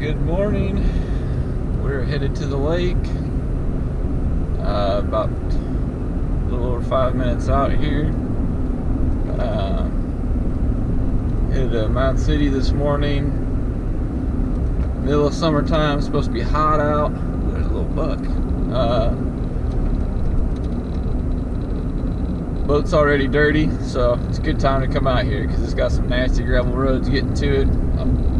Good morning. We're headed to the lake. About a little over 5 minutes out here. Headed Mound City this morning. Middle of summertime. It's supposed to be hot out. There's a little buck. Boat's already dirty, so it's a good time to come out here because it's got some nasty gravel roads getting to it. I'm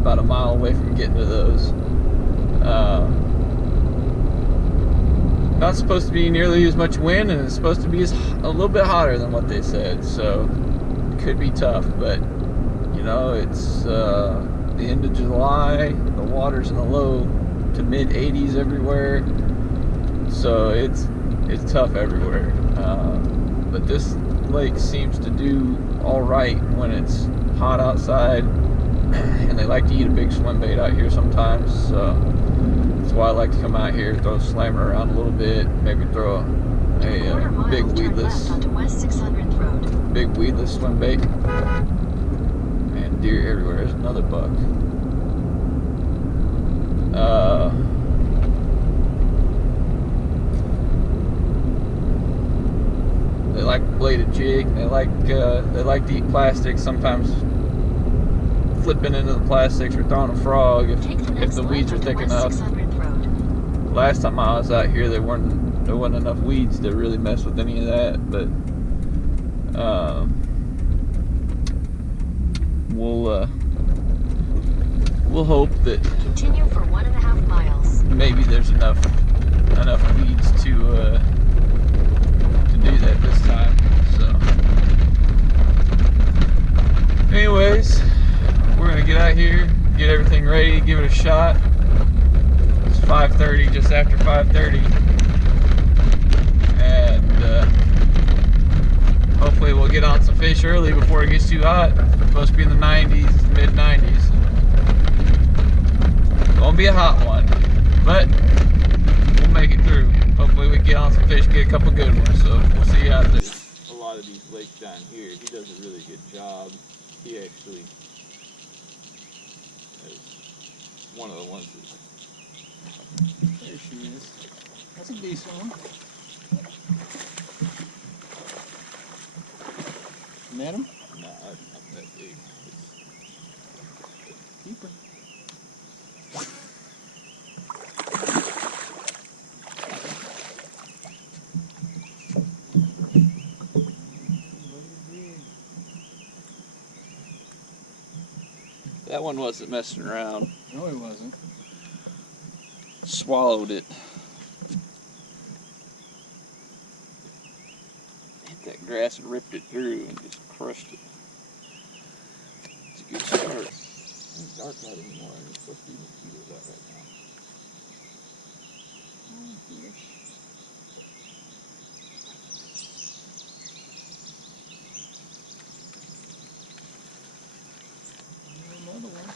about a mile away from getting to those. Not supposed to be nearly as much wind, and it's supposed to be a little bit hotter than what they said, so it could be tough. But you know, it's the end of July. The water's in the low to mid 80s everywhere, so it's tough everywhere. But this lake seems to do all right when it's hot outside. And they like to eat a big swim bait out here sometimes, so that's why I like to come out here, throw a slammer around a little bit, maybe throw a big weedless swim bait. And deer everywhere. There's another buck. They like bladed jig. They like to eat plastic sometimes. Flipping into the plastics or throwing a frog if the weeds are thick enough. Last time I was out here, there wasn't enough weeds to really mess with any of that, but we'll hope that continue for 1.5 miles. Maybe there's enough weeds to do that this time. So, anyways. We're gonna get out here, get everything ready, give it a shot. It's 5:30, just after 5:30, and hopefully we'll get on some fish early before it gets too hot. It's supposed to be in the 90s, mid 90s. Won't be a hot one, but we'll make it through. Hopefully we can get on some fish, get a couple good ones. So we'll see you out there. A lot of these lakes down here, he does a really good job. He actually. One of the ones that's... There she is. That's a decent one. Met him? No, not that big. Keeper. That one wasn't messing around. No, he wasn't. Swallowed it. Hit that grass and ripped it through and just crushed it. It's a good start. It's not dark out anymore. It's supposed to be mosquitoes out right now. Oh, fish. Another one.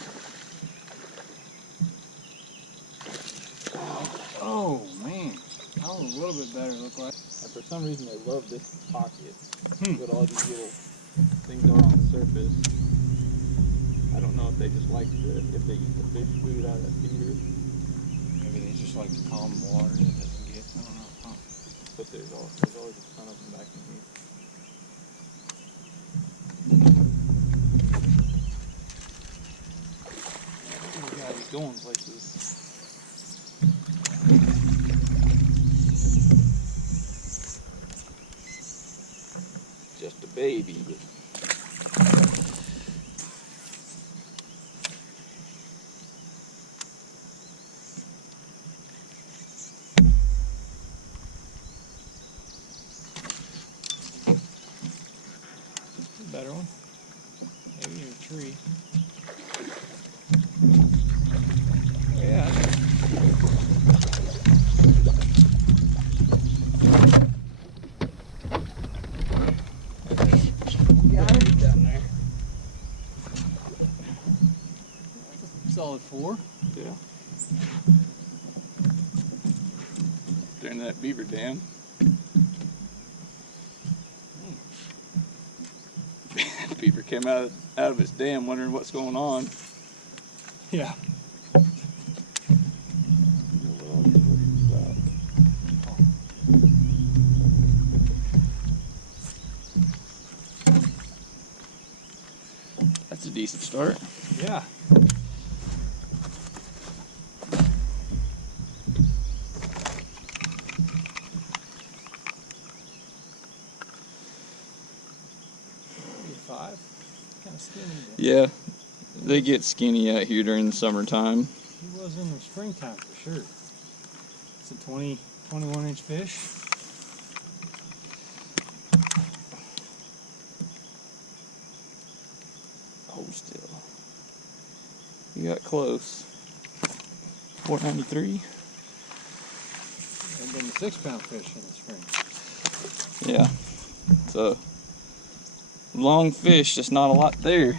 Oh man, that one's a little bit better, look like. And for some reason they love this pocket with all these little things on the surface. I don't know if they just like if they eat the fish food out of that feeder. Maybe they just like the calm water that doesn't get, I don't know. Huh. But there's always a ton of them back in here. These guys are going places. Just a baby, but Better one. Maybe a tree. Oh, yeah. Got it down there. Solid 4. yeah. During that beaver dam. Beaver came out of its dam wondering what's going on. Yeah. That's a decent start. Yeah. Five. Kind of skinny. Yeah, they get skinny out here during the summertime. He was in the springtime for sure. It's a 21 inch fish. Hold still. You got close. 493. I've been a 6 pound fish in the spring. Yeah. It's a long fish, just not a lot there.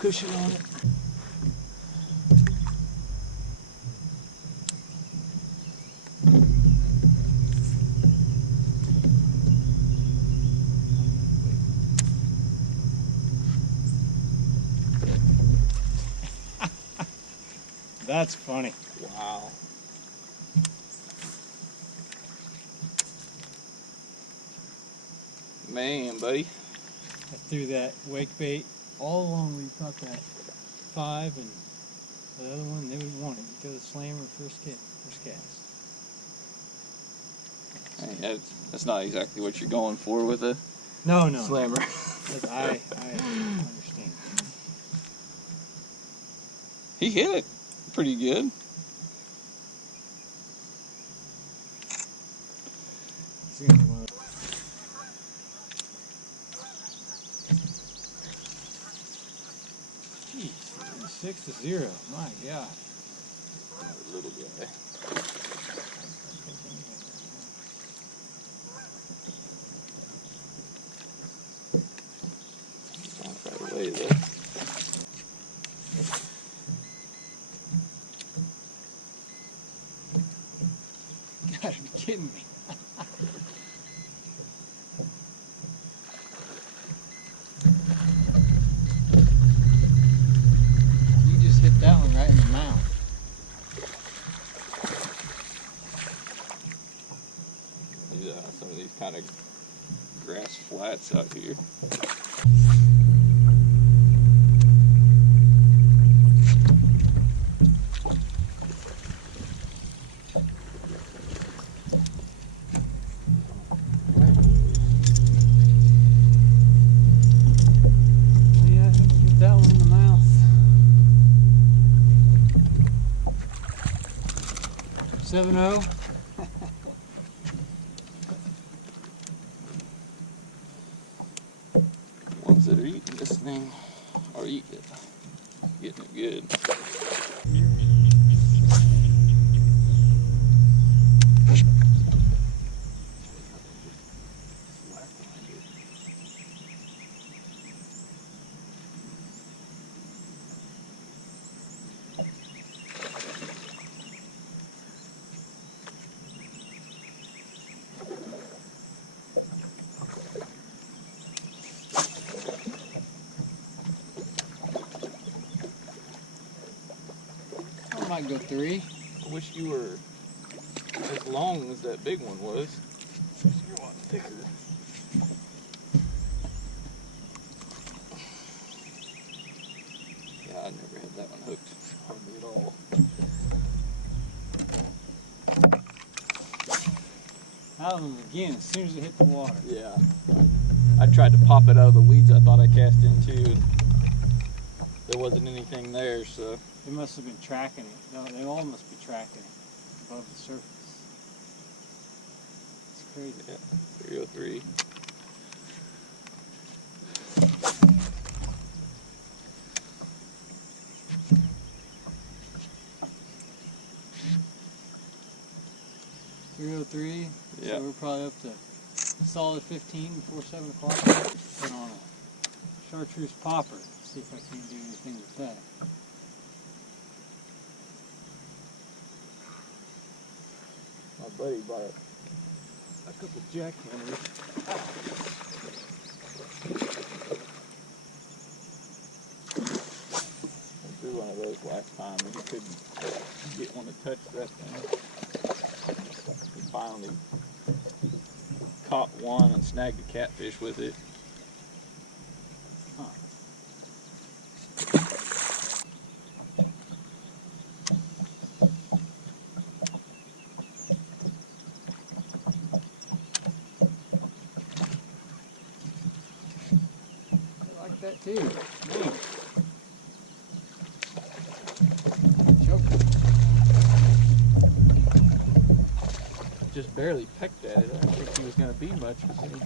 Cushion on it. That's funny. Wow. Man, buddy. I threw that wake bait all along where you caught that 5 and the other one, they would want it. You throw the slammer first cast. Hey, that's not exactly what you're going for with a No. slammer. But I understand. He hit it pretty good. It's gonna be one of 6-0. My God. Little guy. Right away though. You gotta be kidding me. You just hit that one right in the mouth. Yeah, some of these kind of grass flats out here. Yeah, I think you hit that one in the mouth. 7-0. Ones that are eating this thing are eating it. Getting it good. I might go 3. I wish you were as long as that big one was. You're a lot thicker. Yeah, I never had that one hooked hardly at all. Out of them again as soon as it hit the water. Yeah. I tried to pop it out of the weeds I thought I cast into, and there wasn't anything there, so. They must have been tracking it. No, they all must be tracking it above the surface. It's crazy. Yeah, 303. .303. Yeah. So we're probably up to solid 15 before 7 o'clock. Put on a chartreuse popper. See if I can't do anything with that. My buddy bought a couple jackhammers. I threw one of those last time and he couldn't get one to touch that thing. He finally caught one and snagged a catfish with it. I like that too. Man. Choker. Just barely pecked at it. I didn't think he was going to be much, but then he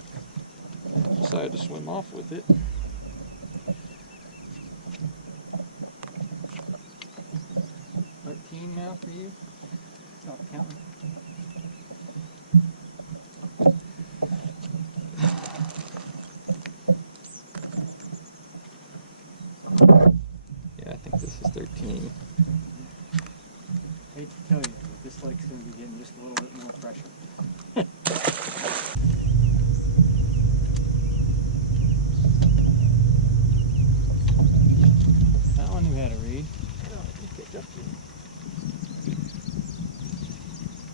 decided to swim off with it. Now for you? Not counting. Yeah, I think this is 13. Hate to tell you, but this lake's going to be getting just a little bit more pressure. That one knew how to read.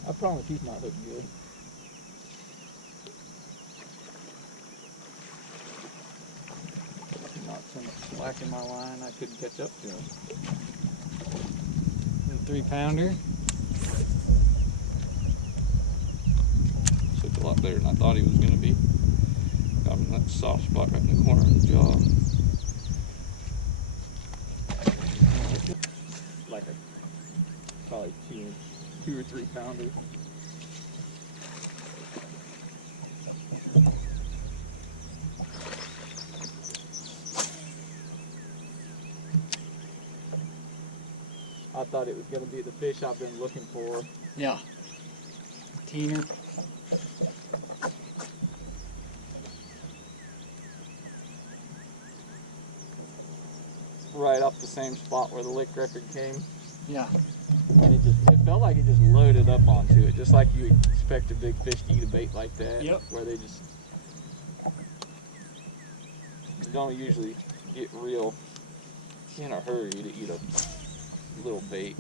I promise he's not looking good. Not so much slack in my line, I couldn't catch up to him. And 3-pounder. Took a lot better than I thought he was going to be. Got him in that soft spot right in the corner of the jaw. Like a probably 2 or 3 pounder. I thought it was going to be the fish I've been looking for. Yeah. Teener. Right off the same spot where the lick record came. Yeah. And it felt like it just loaded up onto it, just like you would expect a big fish to eat a bait like that. Yep. Where they just don't usually get real in a hurry to eat a little bait.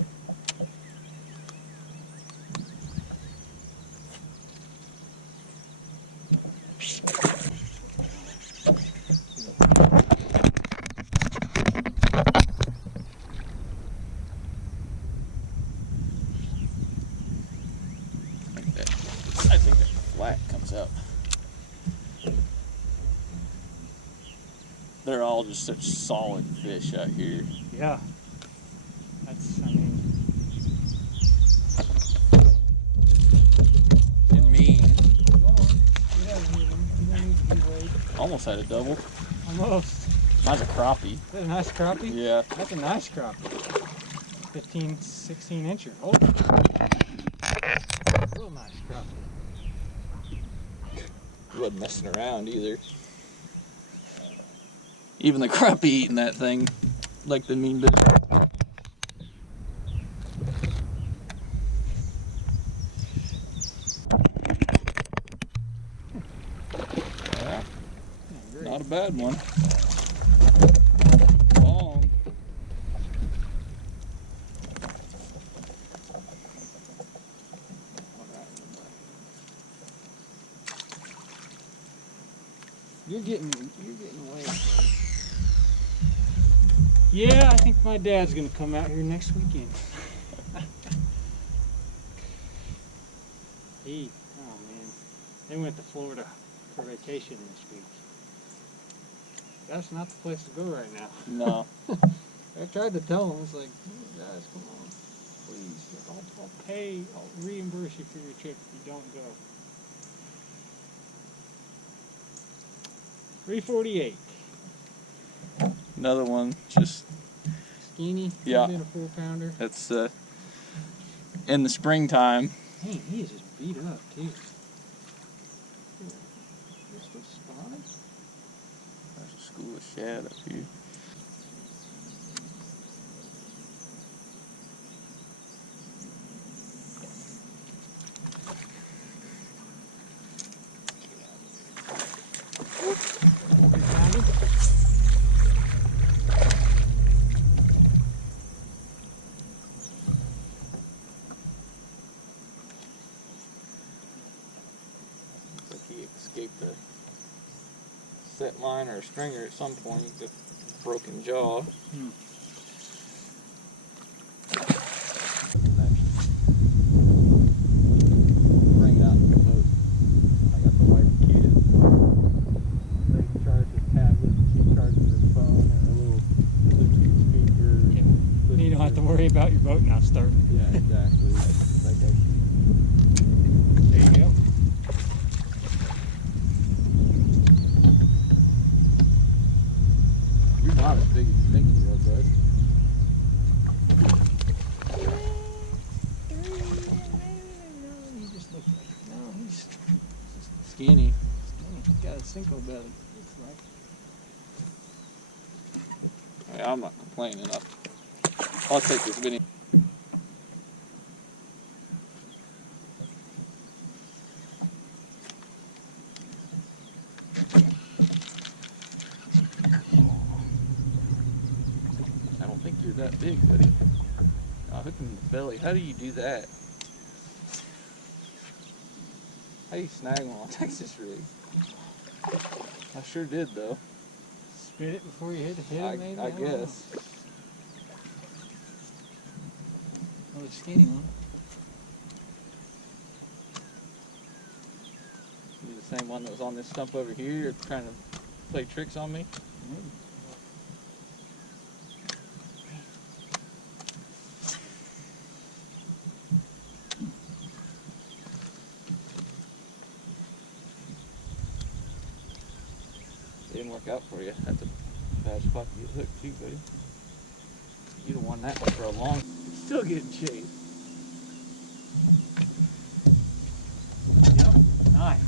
I think that flat comes up. They're all just such solid fish out here. Yeah. That's, I mean. And mean. Almost Almost had a double. Almost. That's a crappie. Is that a nice crappie? Yeah. That's a nice crappie. 15, 16 incher. Oh. Real nice crappie. He wasn't messing around either. Even the crappie eating that thing like the mean bit. Yeah, not a bad one. Long. You're getting away. Yeah, I think my dad's gonna come out here next weekend. Oh man, they went to Florida for vacation this week. That's not the place to go right now. No. I tried to tell them, it's like, guys, come on, please. Like, I'll pay, I'll reimburse you for your trip if you don't go. 348. Another one, just Skinny. Yeah. Been a 4-pounder. that's in the springtime. Dang, he is just beat up too. You're still spawning? There's a school of shad up here. He escaped a set line or a stringer at some point. He's a broken jaw. Bring it out to the boat. I got the wife and kid. They can charge his tablet, she charges her phone, and a little Bluetooth speaker. Yeah. You don't have to worry about your boat not starting. Yeah, exactly. Like There you go. You're not as big as you think you are, bud. He just looks like, no, he's Skinny. he's got a single belly. Looks like. I mean, I'm not complaining. I'll take this video. I don't think you're that big, buddy. I'll hook him in the belly. How do you do that? How do you snag one on a Texas rig? I sure did, though. Spit it before you hit him, maybe? I don't know. guess. Oh, the skinny one. You the same one that was on this stump over here. You're trying to play tricks on me. Maybe. It didn't work out for you. That's a bad spot to get hooked too, buddy. You'd have won that one for a long. Still getting chased. Yep. Nice.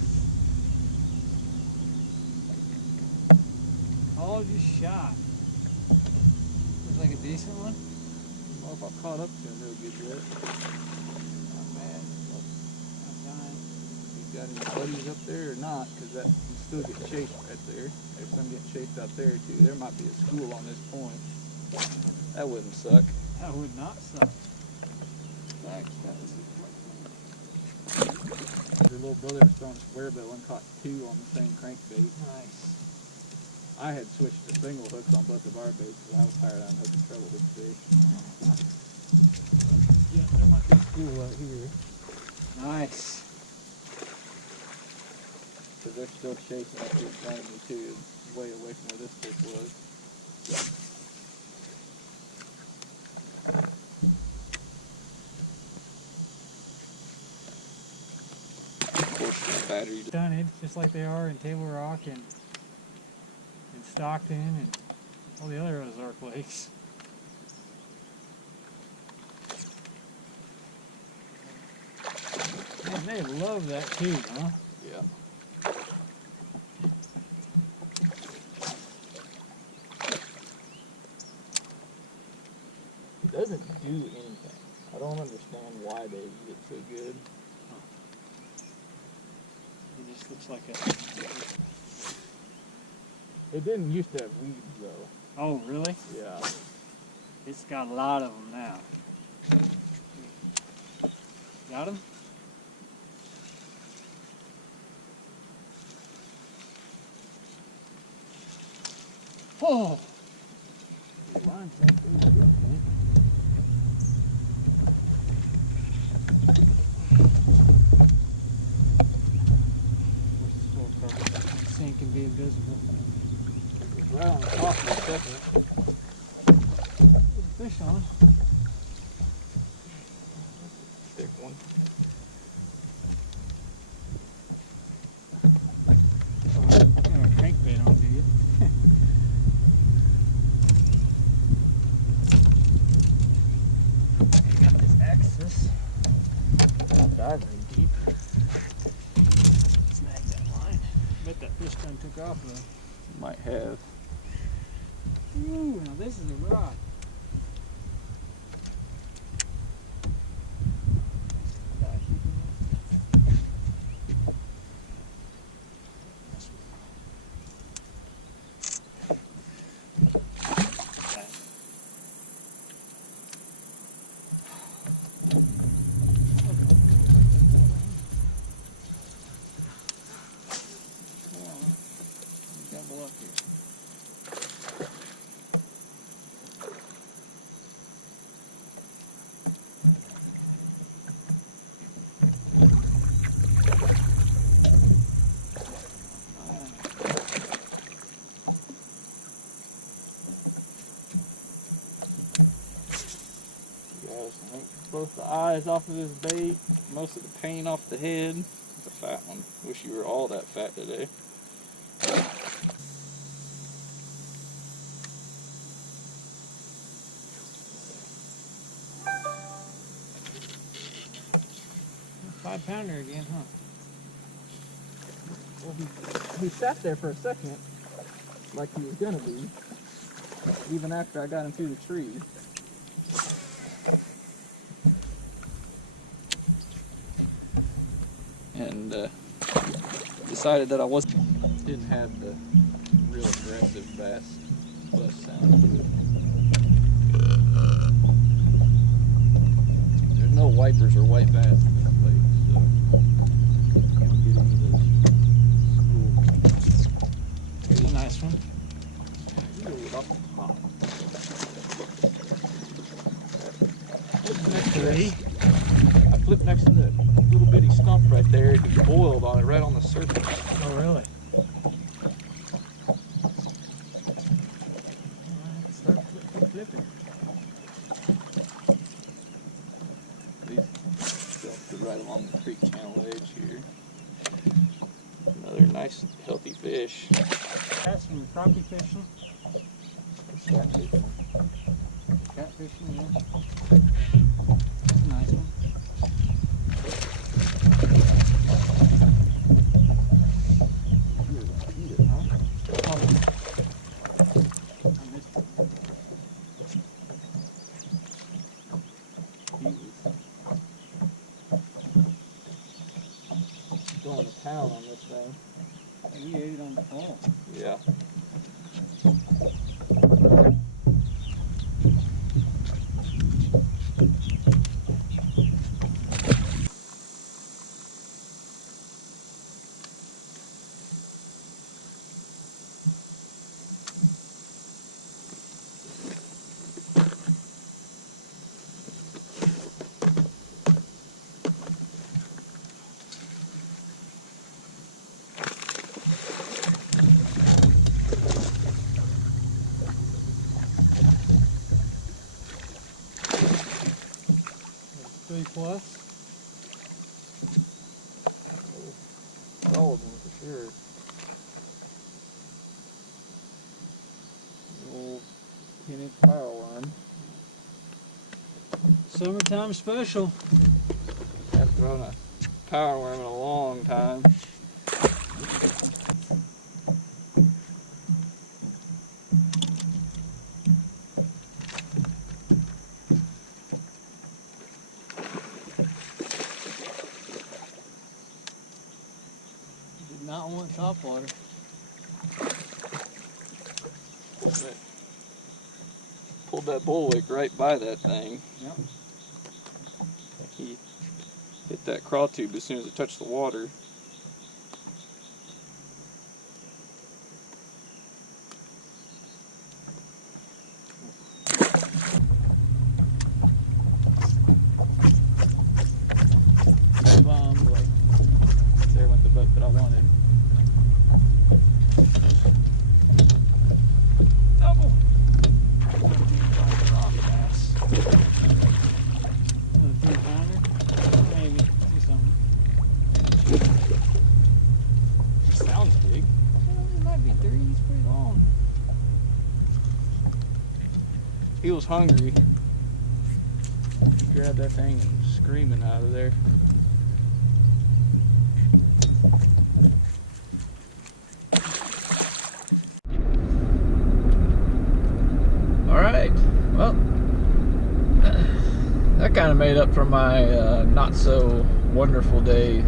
Called your shot. Looks like a decent one. I don't know if I caught up to him real good yet. Not bad. Not dying. He's got any buddies up there or not, because that you still get chased right there. There's some getting chased out there too. There might be a school on this point. That wouldn't suck. That would not suck. That was Your little brother was throwing a square bill and caught two on the same crankbait. nice. I had switched to single hooks on both of our baits because I was tired on hooking treble hook fish. Yeah, there might be a school out here. Nice. Because they're still chasing up here in front of me too. It's way away from where this fish was. Of course, the battery. Stunted, just like they are in Table Rock and Stockton and all the other Ozark lakes. Man, they love that too, huh? Yeah. It doesn't do anything. I don't understand why they get so good. It just looks like a... It didn't used to have weeds though. Oh, really? Yeah. It's got a lot of them now. Got him? Oh! The line's right there, man. Where's the scorecard? That sink can be invisible. Right on the top for a second. Fish on. Thick one. You have a crankbait on, do you? Got this axis. Not dive very deep. Snag that line. Bet that fish done took off though. Might have. Ooh, now this is a rod. Double up here. Both the eyes off of his bait, most of the paint off the head. It's a fat one. Wish you were all that fat today. $5-pounder again, huh? Well, he sat there for a second, like he was gonna be, even after I got him through the tree. And decided that I didn't have the real aggressive bass bust sound to it. There's no wipers or white bass in this lake, so you don't get into those schools. Here's a nice one. You go get off the top. I flipped next to that little bitty stump right there. He boiled on it right on the surface. Oh, really? Start flipping. These stuff right along the creek channel edge here. Another nice healthy fish. That's some crappie fishing. Catfishing. Catfishing, yeah. That's a nice one. You're gonna eat it, huh? Probably. I missed it. Going to town on this thing. We ate it on the fall. Yeah. Plus. Solid one for sure. Old painted pile worm. Summertime special. Haven't thrown a power worm in a long time. Did not want top water. Pulled that bullwick right by that thing. Yep. He hit that craw tube as soon as it touched the water. Bummed, like, there went the boat that I wanted. Double! Another 3-pounder? Maybe. See something. Sounds big. It might be 3. He's pretty long. He was hungry. He grabbed that thing and was screaming out of there. that kind of made up for my not so wonderful day.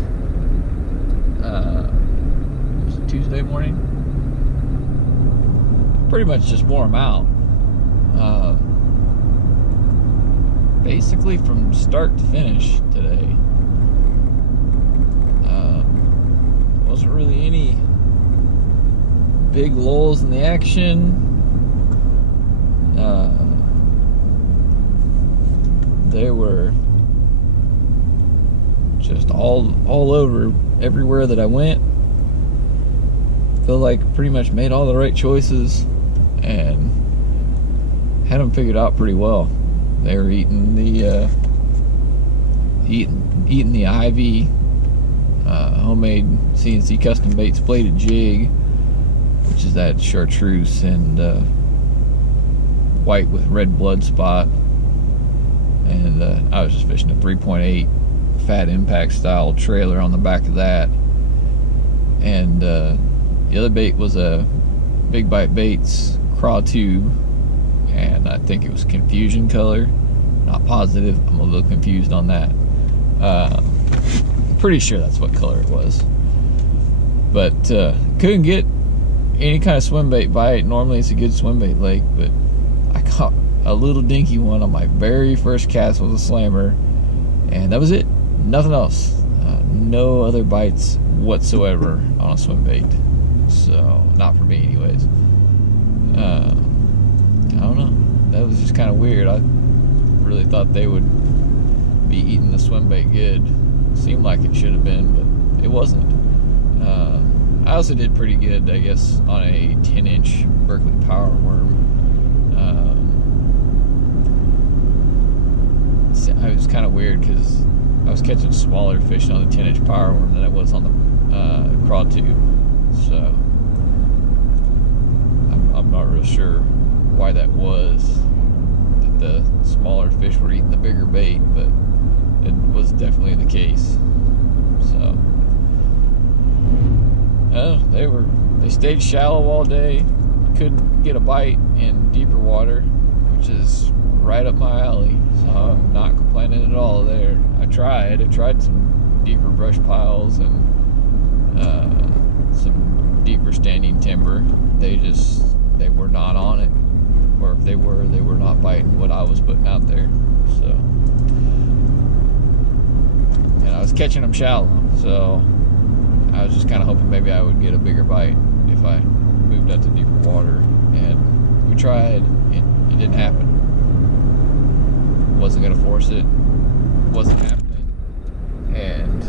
Was it Tuesday morning? Pretty much just wore them out. Basically from start to finish today. Wasn't really any big lulls in the action. They were just all over everywhere that I went. Feel like pretty much made all the right choices and had them figured out pretty well. They were eating the eating the Ivy homemade C&C Custom Baits Bladed Jig, which is that chartreuse and white with red blood spot. And I was just fishing a 3.8 fat impact style trailer on the back of that. And the other bait was a Big Bite Baits craw tube, and I think it was confusion color. Not positive. I'm a little confused on that. Pretty sure that's what color it was. But couldn't get any kind of swim bait bite. Normally it's a good swim bait lake, but I caught a little dinky one on my very first cast with a slammer, and that was it. Nothing else. No other bites whatsoever on a swim bait. So, not for me anyways. I don't know. That was just kind of weird. I really thought they would be eating the swim bait good. Seemed like it should have been, but it wasn't. I also did pretty good, I guess, on a 10-inch Berkley power worm. It was kind of weird because I was catching smaller fish on the 10-inch power worm than I was on the craw tube. So I'm not real sure why that was, that the smaller fish were eating the bigger bait, but it was definitely the case. So they stayed shallow all day. Couldn't get a bite in deeper water, which is right up my alley, so I'm not complaining at all there. I tried some deeper brush piles and some deeper standing timber. They were not on it, or if they were not biting what I was putting out there. So, and I was catching them shallow, so I was just kind of hoping maybe I would get a bigger bite if I moved out to deeper water. And we tried, it didn't happen. Wasn't gonna force it. Wasn't happening. And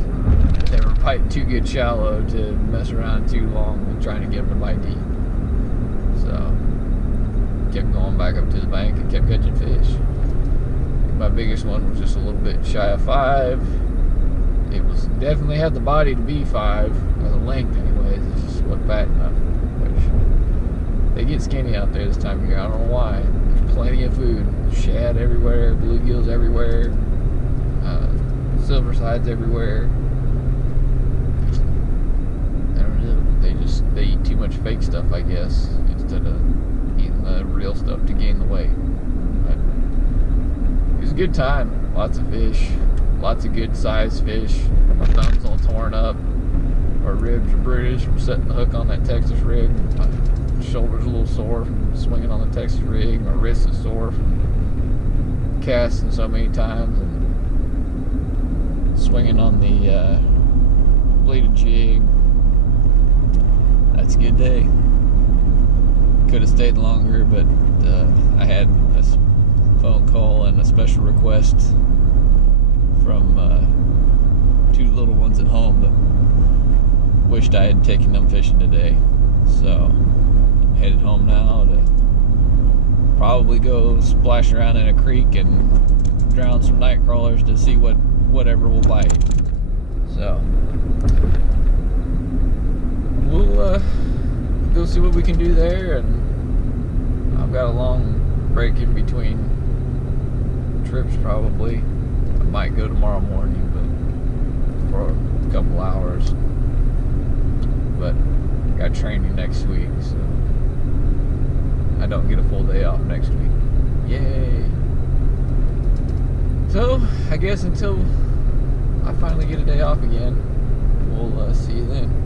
they were biting too good shallow to mess around too long with trying to get them to bite deep. So kept going back up to the bank and kept catching fish. My biggest one was just a little bit shy of 5. It was definitely had the body to be 5, or the length anyways. It just wasn't fat enough. Which they get skinny out there this time of year. I don't know why. There's plenty of food. Shad everywhere, bluegills everywhere, silver sides everywhere. I don't know. They eat too much fake stuff, I guess, instead of eating the real stuff to gain the weight. But it was a good time. Lots of fish, lots of good sized fish. My thumb's all torn up. My ribs are bruised from setting the hook on that Texas rig. My shoulder's a little sore from swinging on the Texas rig. My wrist is sore from casting so many times and swinging on the bladed jig. That's a good day. Could have stayed longer, but I had a phone call and a special request from 2 little ones at home that wished I had taken them fishing today. So I'm headed home now to probably go splash around in a creek and drown some night crawlers to see whatever will bite. So we'll go see what we can do there, and I've got a long break in between trips probably. I might go tomorrow morning, but for a couple hours. But I got training next week, so I don't get a full day off next week. Yay! So, I guess until I finally get a day off again, we'll see you then.